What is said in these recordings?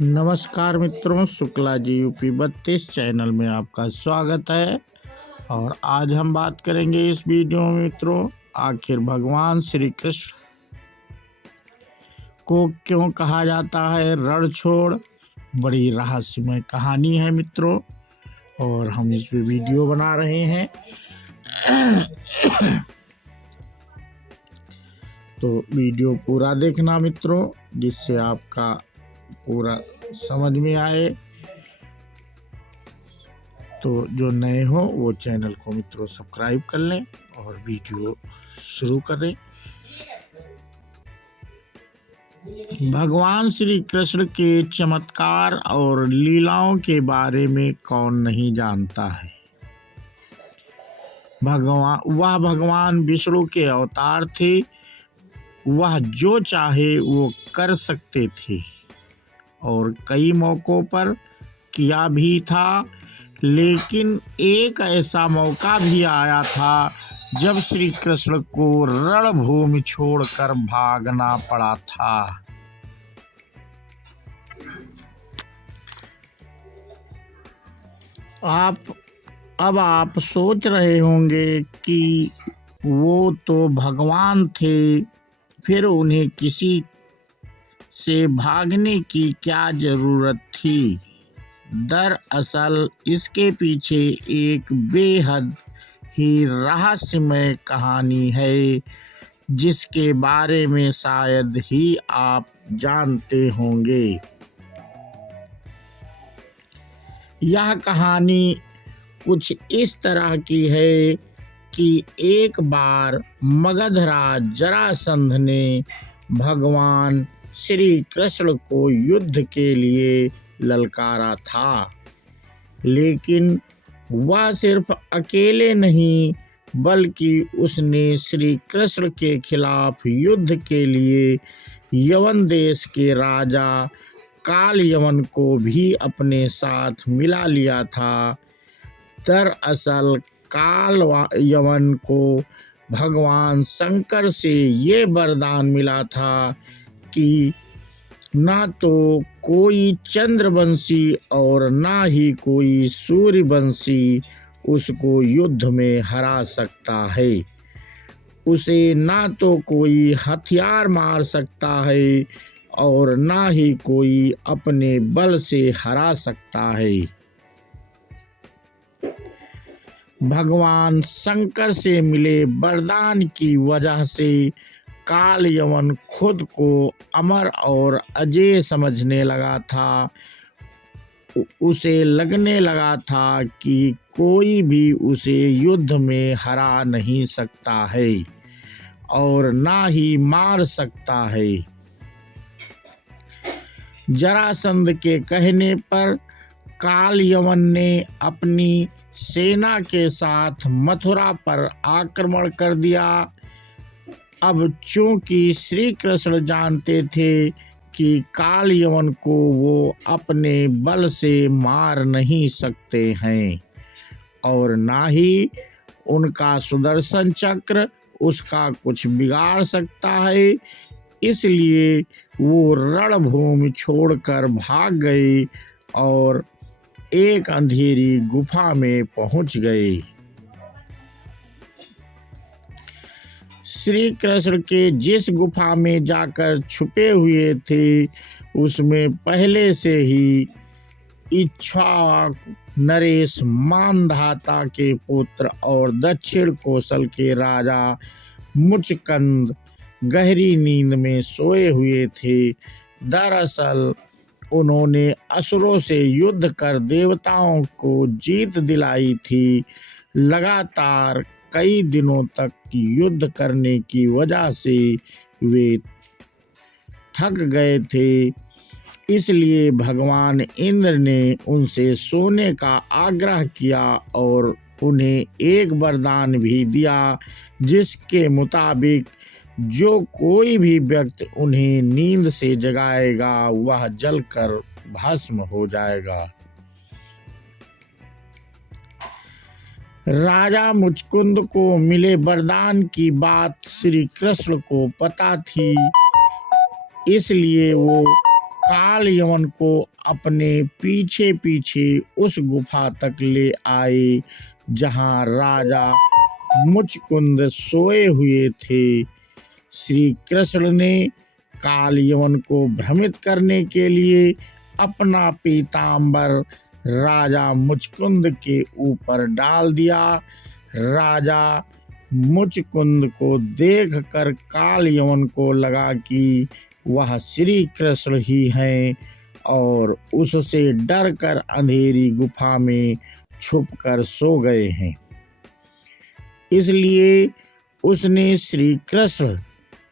नमस्कार मित्रों, Shukla ji UP 32 channel में आपका स्वागत है। और आज हम बात करेंगे इस वीडियो में मित्रों, आखिर भगवान श्री कृष्ण को क्यों कहा जाता है रणछोड़। बड़ी रहस्यमय कहानी है मित्रों, और हम इस पे वीडियो बना रहे हैं। तो वीडियो पूरा देखना मित्रों, जिससे आपका पूरा समझ में आए। तो जो नए हो वो चैनल को मित्रों सब्सक्राइब कर लें और वीडियो शुरू करें। भगवान श्री कृष्ण के चमत्कार और लीलाओं के बारे में कौन नहीं जानता है। भगवान विष्णु के अवतार थे। वह जो चाहे वो कर सकते थे और कई मौकों पर किया भी था, लेकिन एक ऐसा मौका भी आया था जब श्री कृष्ण को रणभूमि छोड़कर भागना पड़ा था। अब आप सोच रहे होंगे कि वो तो भगवान थे, फिर उन्हें किसी से भागने की क्या जरूरत थी। दरअसल इसके पीछे एक बेहद ही रहस्यमय कहानी है, जिसके बारे में शायद ही आप जानते होंगे। यह कहानी कुछ इस तरह की है कि एक बार मगधराज जरासंध ने भगवान श्री कृष्ण को युद्ध के लिए ललकारा था, लेकिन वह सिर्फ अकेले नहीं बल्कि उसने श्री कृष्ण के खिलाफ युद्ध के लिए यवन देश के राजा काल यवन को भी अपने साथ मिला लिया था। दरअसल काल यवन को भगवान शंकर से ये वरदान मिला था कि ना तो कोई चंद्रवंशी और ना ही कोई सूर्यवंशी उसको युद्ध में हरा सकता है। उसे ना तो कोई हथियार मार सकता है और ना ही कोई अपने बल से हरा सकता है। भगवान शंकर से मिले वरदान की वजह से काल यवन खुद को अमर और अजेय समझने लगा था। उसे लगने लगा था कि कोई भी उसे युद्ध में हरा नहीं सकता है और ना ही मार सकता है। जरासंध के कहने पर काल यवन ने अपनी सेना के साथ मथुरा पर आक्रमण कर दिया। अब चूंकि श्री कृष्ण जानते थे कि काल यवन को वो अपने बल से मार नहीं सकते हैं और ना ही उनका सुदर्शन चक्र उसका कुछ बिगाड़ सकता है, इसलिए वो रणभूमि छोड़कर भाग गए और एक अंधेरी गुफा में पहुंच गए। श्री कृष्ण के जिस गुफा में जाकर छुपे हुए थे, उसमें पहले से ही इक्ष्वाकु नरेश मानधाता के पुत्र और दक्षिण कौशल के राजा मुचकंद गहरी नींद में सोए हुए थे। दरअसल उन्होंने असुरों से युद्ध कर देवताओं को जीत दिलाई थी। लगातार कई दिनों तक युद्ध करने की वजह से वे थक गए थे, इसलिए भगवान इंद्र ने उनसे सोने का आग्रह किया और उन्हें एक वरदान भी दिया, जिसके मुताबिक जो कोई भी व्यक्ति उन्हें नींद से जगाएगा वह जलकर भस्म हो जाएगा। राजा मुचकुंद को मिले वरदान की बात श्री कृष्ण को पता थी, इसलिए वो काल यवन को अपने पीछे पीछे उस गुफा तक ले आए जहां राजा मुचकुंद सोए हुए थे। श्री कृष्ण ने काल यवन को भ्रमित करने के लिए अपना पीताम्बर राजा मुचकुंद के ऊपर डाल दिया। राजा मुचकुंद को देखकर काल यवन को लगा कि वह श्री कृष्ण ही हैं और उससे डरकर अंधेरी गुफा में छुपकर सो गए हैं। इसलिए उसने श्री कृष्ण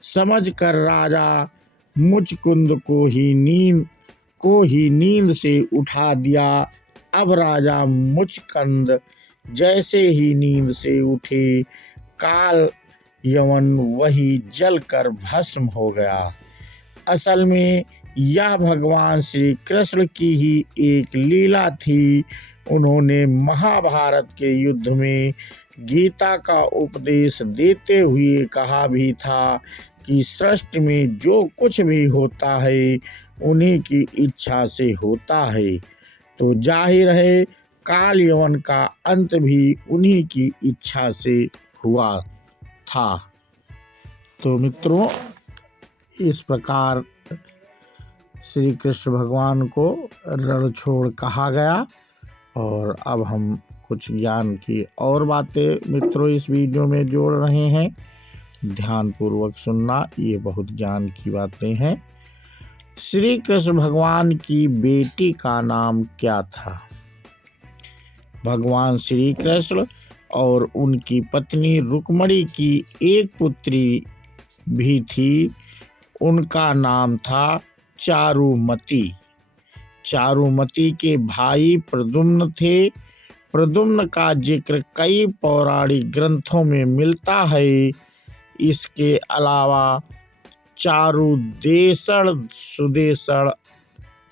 समझकर राजा मुचकुंद को ही नींद से उठा दिया। अब राजा मुचकुंद जैसे ही नींद से उठे, काल यवन वही जलकर भस्म हो गया। असल में यह भगवान श्री कृष्ण की ही एक लीला थी। उन्होंने महाभारत के युद्ध में गीता का उपदेश देते हुए कहा भी था कि सृष्टि में जो कुछ भी होता है उन्हीं की इच्छा से होता है। तो जाहिर है काल यवन का अंत भी उन्हीं की इच्छा से हुआ था। तो मित्रों, इस प्रकार श्री कृष्ण भगवान को रणछोड़ कहा गया। और अब हम कुछ ज्ञान की और बातें मित्रों इस वीडियो में जोड़ रहे हैं। ध्यानपूर्वक सुनना, ये बहुत ज्ञान की बातें हैं। श्री कृष्ण भगवान की बेटी का नाम क्या था? भगवान श्री कृष्ण और उनकी पत्नी रुक्मणी की एक पुत्री भी थी। उनका नाम था चारुमती। चारुमती के भाई प्रद्युम्न थे। प्रद्युम्न का जिक्र कई पौराणिक ग्रंथों में मिलता है। इसके अलावा चारुदेशण, सुदेशण,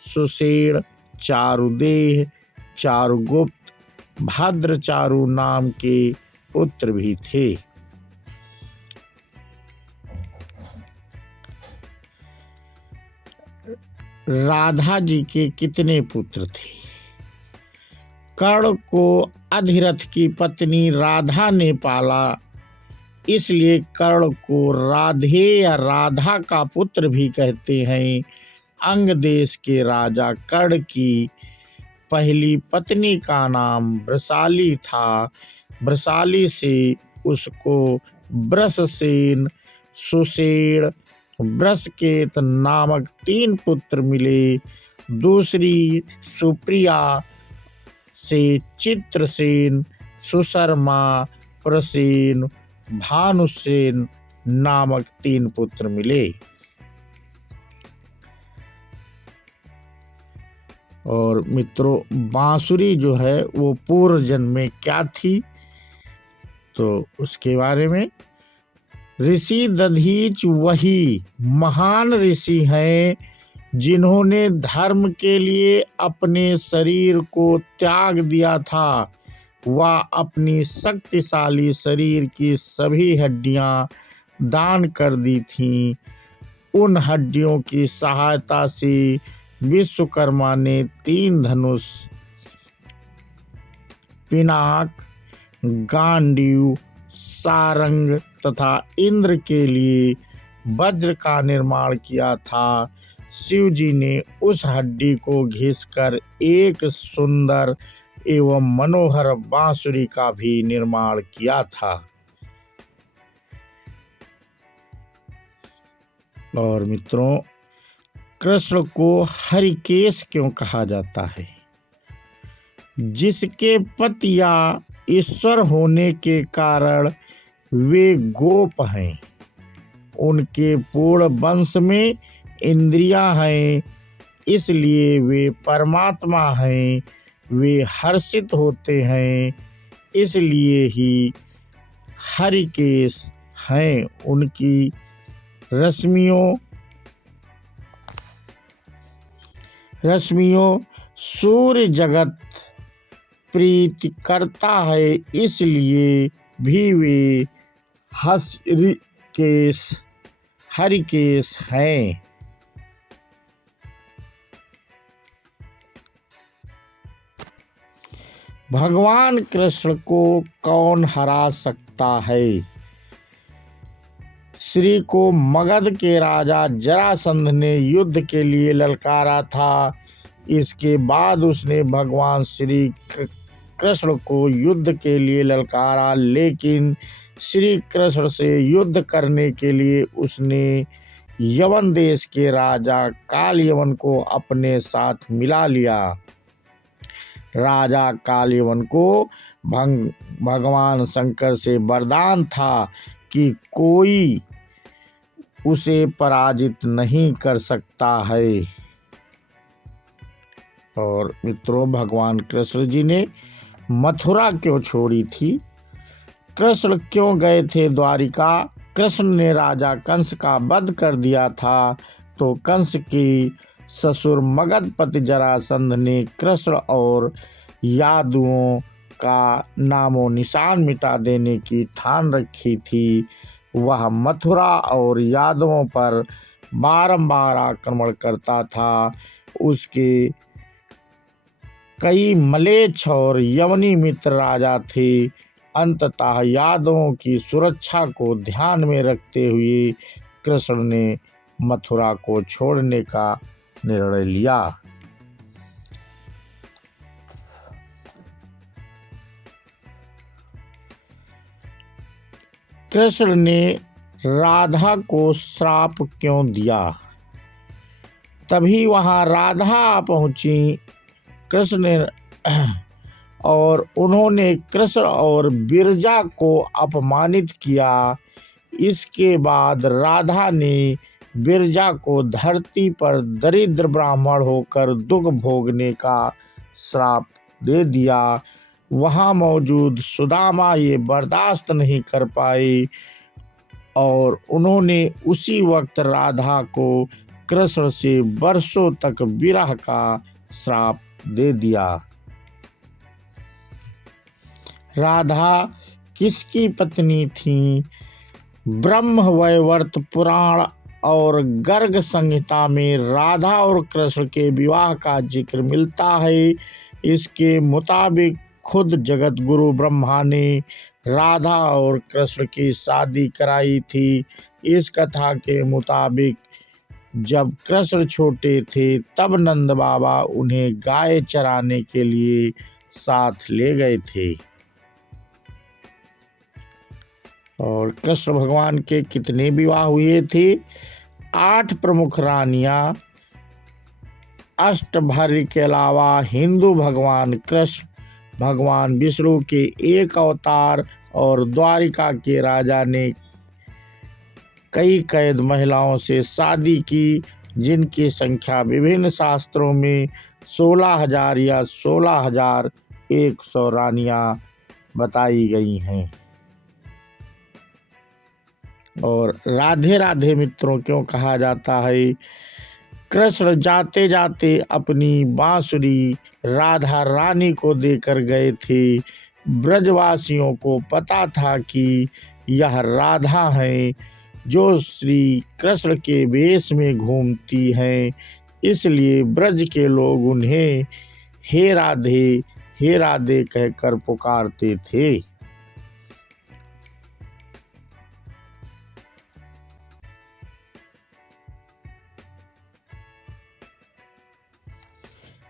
सुषेण, चारुदेह, चारुगुप्त, भद्रचारु नाम के पुत्र भी थे। राधा जी के कितने पुत्र थे? कर्ण को अधिरथ की पत्नी राधा ने पाला, इसलिए कर्ण को राधे या राधा का पुत्र भी कहते हैं। अंग देश के राजा कर्ण की पहली पत्नी का नाम वृषाली था। वृषाली से उसको वृषसेन, सुषेण, वृषकेत नामक 3 पुत्र मिले। दूसरी सुप्रिया से चित्रसेन, सुशर्मा, प्रसेन, भानुसेन नामक 3 पुत्र मिले। और मित्रों, बांसुरी जो है वो पूर्व जन्म में क्या थी, तो उसके बारे में ऋषि दधीच वही महान ऋषि हैं जिन्होंने धर्म के लिए अपने शरीर को त्याग दिया था। वह अपनी शक्तिशाली शरीर की सभी हड्डियां दान कर दी थीं। उन हड्डियों की सहायता से विश्वकर्मा ने 3 धनुष, पिनाक, गांडीव, सारंग तथा इंद्र के लिए वज्र का निर्माण किया था। शिव जी ने उस हड्डी को घिसकर एक सुंदर एवं मनोहर बांसुरी का भी निर्माण किया था। और मित्रों, कृष्ण को हरिकेश क्यों कहा जाता है? जिसके पति या ईश्वर होने के कारण वे गोप हैं। उनके पूर्ण वंश में इंद्रियां हैं, इसलिए वे परमात्मा हैं। वे हर्षित होते हैं, इसलिए ही हरिकेश हैं। उनकी रश्मियों सूर्य जगत प्रीति करता है, इसलिए भी वे हरिकेश हैं। भगवान कृष्ण को कौन हरा सकता है। श्री को मगध के राजा जरासंध ने युद्ध के लिए ललकारा था। इसके बाद उसने भगवान श्री कृष्ण को युद्ध के लिए ललकारा, लेकिन श्री कृष्ण से युद्ध करने के लिए उसने यवन देश के राजा कालयवन को अपने साथ मिला लिया। राजा कालयवन को भगवान शंकर से वरदान था कि कोई उसे पराजित नहीं कर सकता है। और मित्रों, भगवान कृष्ण जी ने मथुरा क्यों छोड़ी थी? कृष्ण क्यों गए थे द्वारिका? कृष्ण ने राजा कंस का वध कर दिया था, तो कंस की ससुर मगधपति जरासंध ने कृष्ण और यादवों का नामो निशान मिटा देने की ठान रखी थी। वह मथुरा और यादवों पर बारंबार आक्रमण करता था। उसके कई मलेच्छ और यवनी मित्र राजा थे। अंततः यादवों की सुरक्षा को ध्यान में रखते हुए कृष्ण ने मथुरा को छोड़ने का निर्णय लिया। कृष्ण ने राधा को श्राप क्यों दिया? तभी वहां राधा पहुंची कृष्ण ने और उन्होंने कृष्ण और बिरजा को अपमानित किया। इसके बाद राधा ने बिरजा को धरती पर दरिद्र ब्राह्मण होकर दुख भोगने का श्राप दे दिया। वहां मौजूद सुदामा ये बर्दाश्त नहीं कर पाए और उन्होंने उसी वक्त राधा को कृष्ण से वर्षों तक विरह का श्राप दे दिया। राधा किसकी पत्नी थी? ब्रह्मवैवर्त पुराण और गर्ग संहिता में राधा और कृष्ण के विवाह का जिक्र मिलता है। इसके मुताबिक खुद जगत गुरु ब्रह्मा ने राधा और कृष्ण की शादी कराई थी। इस कथा के मुताबिक जब कृष्ण छोटे थे तब नंद बाबा उन्हें गाय चराने के लिए साथ ले गए थे। और कृष्ण भगवान के कितने विवाह हुए थे? 8 प्रमुख रानियां, अष्टभर्य के अलावा हिंदू भगवान कृष्ण, भगवान विष्णु के एक अवतार और द्वारिका के राजा ने कई कैद महिलाओं से शादी की, जिनकी संख्या विभिन्न शास्त्रों में 16,000 या 16,100 रानियां बताई गई हैं। और राधे राधे मित्रों क्यों कहा जाता है? कृष्ण जाते जाते अपनी बांसुरी राधा रानी को देकर गए थे। ब्रजवासियों को पता था कि यह राधा है जो श्री कृष्ण के वेश में घूमती हैं, इसलिए ब्रज के लोग उन्हें हे राधे कहकर पुकारते थे।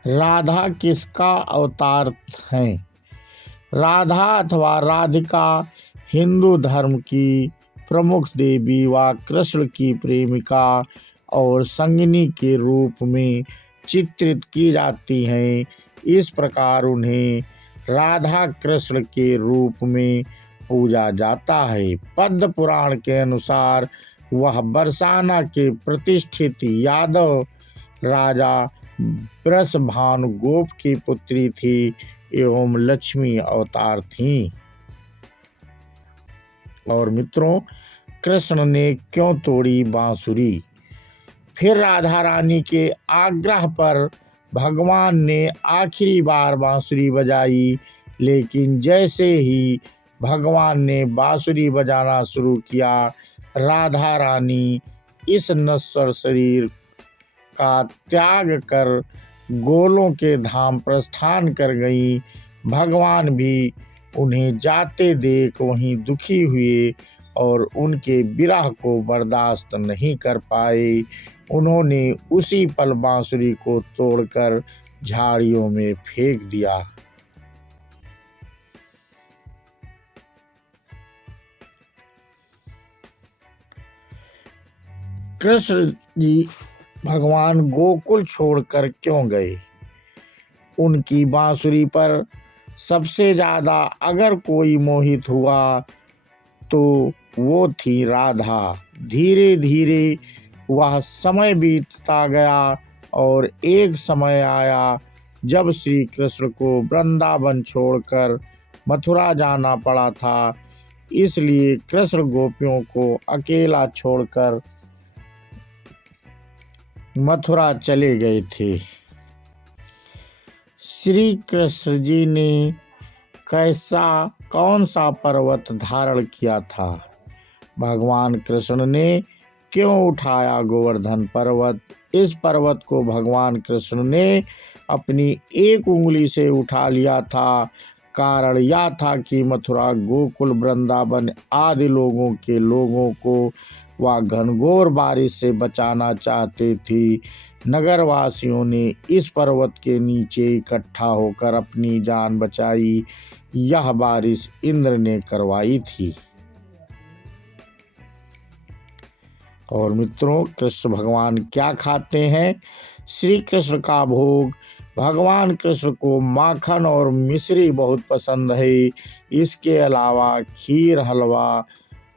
राधा किसका अवतार है? राधा अथवा राधिका हिंदू धर्म की प्रमुख देवी व कृष्ण की प्रेमिका और संगिनी के रूप में चित्रित की जाती हैं। इस प्रकार उन्हें राधा कृष्ण के रूप में पूजा जाता है। पद्म पुराण के अनुसार वह बरसाना के प्रतिष्ठित यादव राजा वृषभानु गोप की पुत्री थी एवं लक्ष्मी अवतार थीं। और मित्रों, कृष्ण ने क्यों तोड़ी बांसुरी? फिर राधा रानी के आग्रह पर भगवान ने आखिरी बार बांसुरी बजाई, लेकिन जैसे ही भगवान ने बांसुरी बजाना शुरू किया, राधा रानी इस नश्वर शरीर का त्याग कर गोलों के धाम प्रस्थान कर गई। भगवान भी उन्हें जाते देख वहीं दुखी हुए और उनके विरह को बर्दाश्त नहीं कर पाए। उन्होंने उसी पल बांसुरी को तोड़कर झाड़ियों में फेंक दिया। कृष्ण जी भगवान गोकुल छोड़कर क्यों गए? उनकी बांसुरी पर सबसे ज्यादा अगर कोई मोहित हुआ तो वो थी राधा। धीरे धीरे वह समय बीतता गया और एक समय आया जब श्री कृष्ण को वृंदावन छोड़कर मथुरा जाना पड़ा था। इसलिए कृष्ण गोपियों को अकेला छोड़कर मथुरा चले गए थे। श्री कृष्ण जी ने कौन सा पर्वत धारण किया था? भगवान कृष्ण ने क्यों उठाया गोवर्धन पर्वत? इस पर्वत को भगवान कृष्ण ने अपनी एक उंगली से उठा लिया था। कारण यह था कि मथुरा, गोकुल, वृंदावन आदि लोगों को वह घनघोर बारिश से बचाना चाहते थे। नगरवासियों ने इस पर्वत के नीचे इकट्ठा होकर अपनी जान बचाई। यह बारिश इंद्र ने करवाई थी। और मित्रों, कृष्ण भगवान क्या खाते हैं? श्री कृष्ण का भोग। भगवान कृष्ण को माखन और मिश्री बहुत पसंद है। इसके अलावा खीर, हलवा,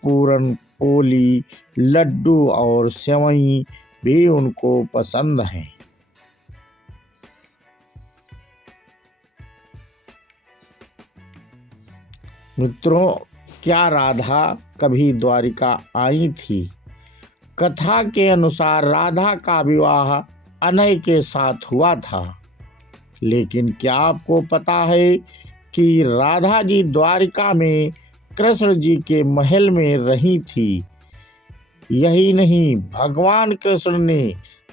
पूरन पोली, लड्डू और सेवई भी उनको पसंद हैं। मित्रों, क्या राधा कभी द्वारिका आई थी? कथा के अनुसार राधा का विवाह अनय के साथ हुआ था। लेकिन क्या आपको पता है कि राधा जी द्वारिका में कृष्ण जी के महल में रही थी? यही नहीं, भगवान कृष्ण ने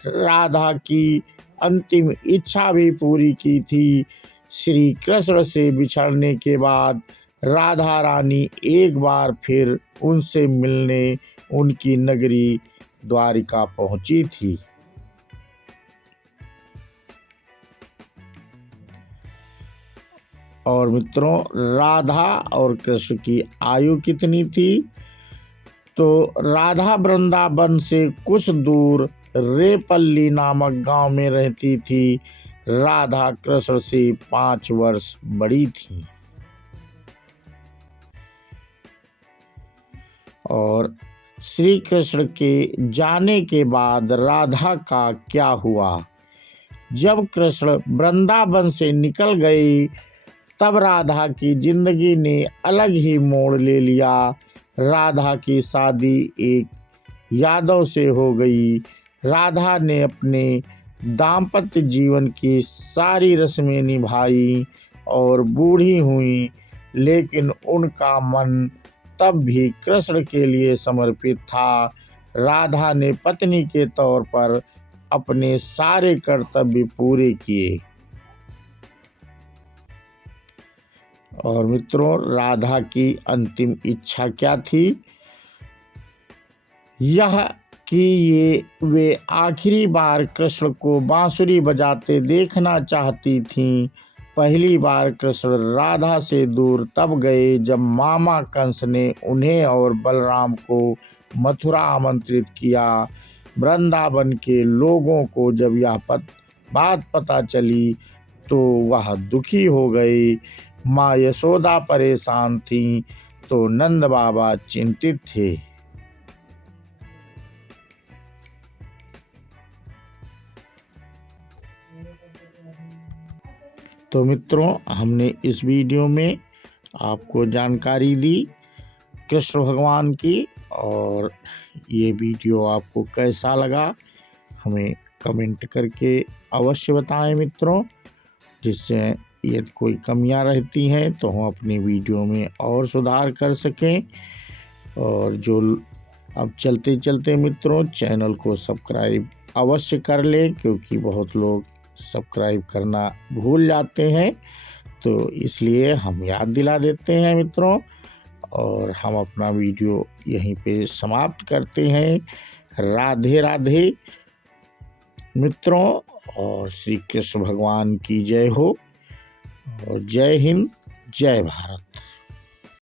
राधा की अंतिम इच्छा भी पूरी की थी। श्री कृष्ण से बिछड़ने के बाद राधा रानी एक बार फिर उनसे मिलने उनकी नगरी द्वारिका पहुंची थी। और मित्रों, राधा और कृष्ण की आयु कितनी थी? तो राधा वृंदावन से कुछ दूर रेपल्ली नामक गांव में रहती थी। राधा कृष्ण से 5 वर्ष बड़ी थी। और श्री कृष्ण के जाने के बाद राधा का क्या हुआ? जब कृष्ण वृंदावन से निकल गए तब राधा की जिंदगी ने अलग ही मोड़ ले लिया। राधा की शादी एक यादव से हो गई। राधा ने अपने दाम्पत्य जीवन की सारी रस्में निभाई और बूढ़ी हुई, लेकिन उनका मन तब भी कृष्ण के लिए समर्पित था। राधा ने पत्नी के तौर पर अपने सारे कर्तव्य पूरे किए। और मित्रों, राधा की अंतिम इच्छा क्या थी? यह कि वे आखिरी बार कृष्ण को बांसुरी बजाते देखना चाहती थीं। पहली बार कृष्ण राधा से दूर तब गए जब मामा कंस ने उन्हें और बलराम को मथुरा आमंत्रित किया। वृंदावन के लोगों को जब यह बात पता चली तो वह दुखी हो गए। माँ यशोदा परेशान थीं तो नंद बाबा चिंतित थे। तो मित्रों, हमने इस वीडियो में आपको जानकारी दी कृष्ण भगवान की। और ये वीडियो आपको कैसा लगा हमें कमेंट करके अवश्य बताएं मित्रों, जिससे यदि कोई कमियां रहती हैं तो हम अपनी वीडियो में और सुधार कर सकें। और जो अब चलते चलते मित्रों, चैनल को सब्सक्राइब अवश्य कर लें, क्योंकि बहुत लोग सब्सक्राइब करना भूल जाते हैं। तो इसलिए हम याद दिला देते हैं मित्रों, और हम अपना वीडियो यहीं पे समाप्त करते हैं। राधे राधे मित्रों, और श्री कृष्ण भगवान की जय हो, और जय हिंद, जय भारत।